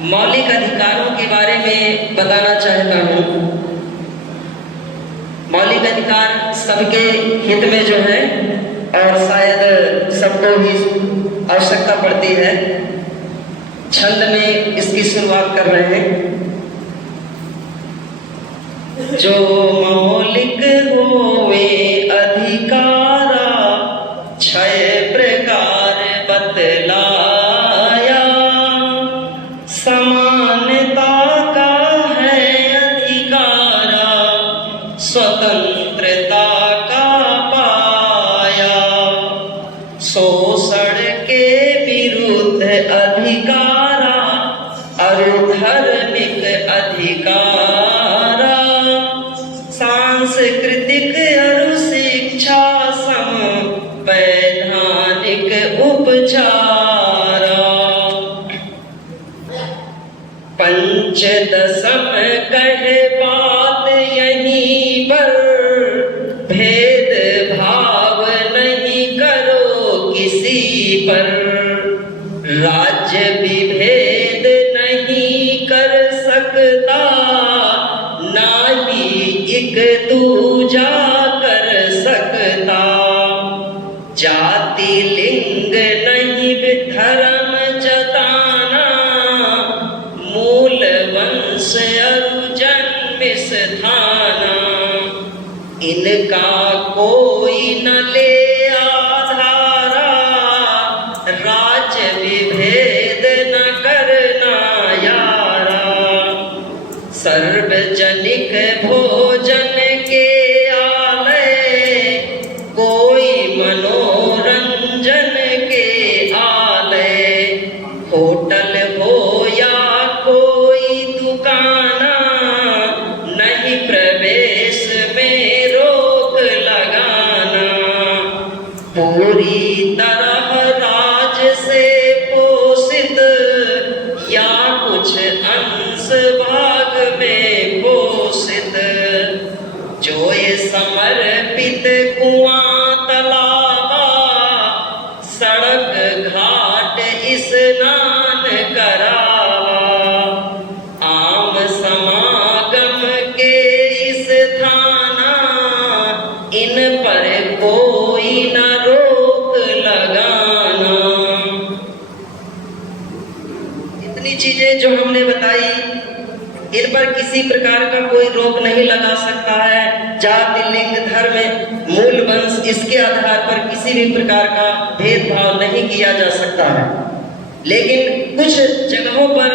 मौलिक अधिकारों के बारे में बताना चाहता हूँ। मौलिक अधिकार सबके हित में जो है और शायद सबको ही आवश्यकता पड़ती है। छंद में इसकी शुरुआत कर रहे हैं। जो मौलिक होवे अधिकारा छय प्रकार बतलाया, समानता का है अधिकारा स्वतंत्रता का पाया, शोषण के विरुद्ध अधिकारा और धार्मिक अधिकारा, सांस्कृतिक और शिक्षा सम वैधानिक उपचारा, पंचदशम कहे बात यहीं पर, भेद भाव नहीं करो किसी पर, राज्य विभेद नहीं कर सकता, ना ही एक दूजा कर सकता, जाति लिंग नहीं धर्म जताना, मूल वंश और जन्म स्थाना, इनका कोई न ले आधारा, राज्य विभेद न करना यारा, सार्वजनिक भोजन के आलय, कोई मनोरंजन के आलय, होटल हो या कोई दुकाना, नहीं प्रवेश में रोक लगाना, पूरी तरह राज से पोषित या कुछ अंश भाग में पोषित, जो ये समर्पित कुआं तालाबा, सड़क घाट स्नान करावा, आम समागम के स्थाना, इन पर कोई न रोक लगाना। इतनी चीजें जो हमने बताई, इन पर किसी प्रकार का कोई रोक नहीं लगा सकता है। जाति लिंग धर्म मूल वंश इसके आधार पर किसी भी प्रकार का भेदभाव नहीं किया जा सकता है। लेकिन कुछ जगहों पर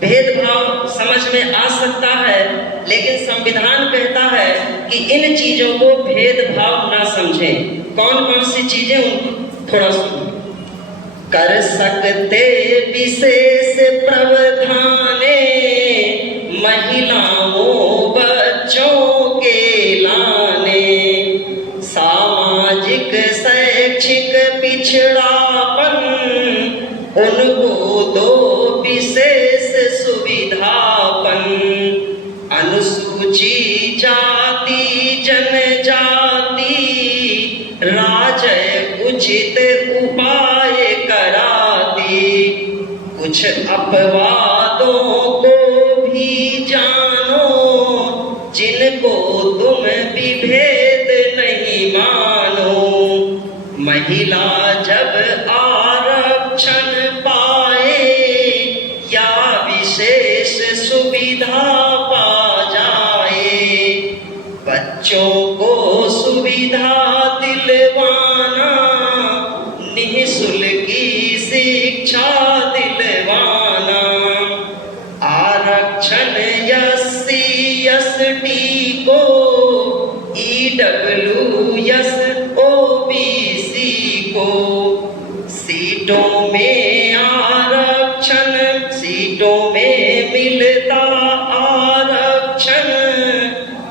भेदभाव समझ में आ सकता है, लेकिन संविधान कहता है कि इन चीजों को भेदभाव ना समझें। कौन कौन सी चीजें उनको थोड़ा सुनिए। कर सकते विशेष प्रावधाने, महिलाओं बच्चों के लाने, सामाजिक शैक्षिक पिछड़ापन, उनको दो विशेष सुविधापन, अनुसूची जाति जनजाति, राजय उचित उपाय कराती, कुछ अपवादों को भी जानो, जिनको तुम विभेद नहीं मानो, महिला जब आरक्षण पाए या विशेष सुविधा पा जाए, बच्चों को सुविधा दिलवाना, निःशुल्क की शिक्षा दिलवाना, आरक्षण एससी एसटी को, ईडब्ल्यूएस ओबीसी को, सीटों में आरक्षण, सीटों में मिलता आरक्षण,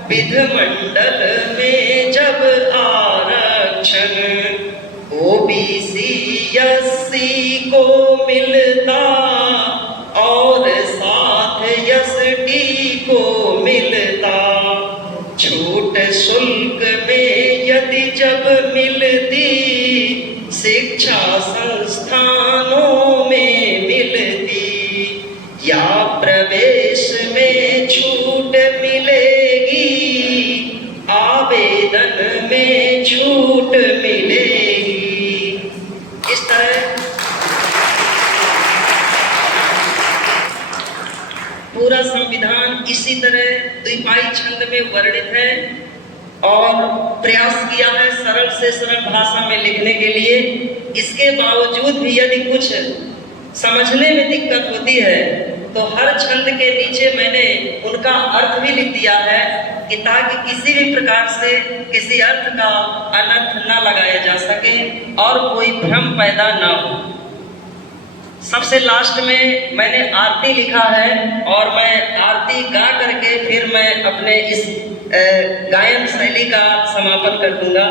विधिमंडल में जब आरक्षण, ओबीसी एससी को मिलता और साथ एसटी को मिलता, छूट शुल्क में यदि जब मिलती, शिक्षा संस्थानों में मिलती, या पूरा संविधान इसी तरह द्विपाई छंद में वर्णित है और प्रयास किया है सरल से सरल भाषा में लिखने के लिए। इसके बावजूद भी यदि कुछ समझने में दिक्कत होती है तो हर छंद के नीचे मैंने उनका अर्थ भी लिख दिया है कि ताकि किसी भी प्रकार से किसी अर्थ का अनर्थ न लगाया जा सके और कोई भ्रम पैदा न हो। सबसे लास्ट में मैंने आरती लिखा है और मैं आरती गा करके फिर मैं अपने इस गायन शैली का समापन कर दूंगा।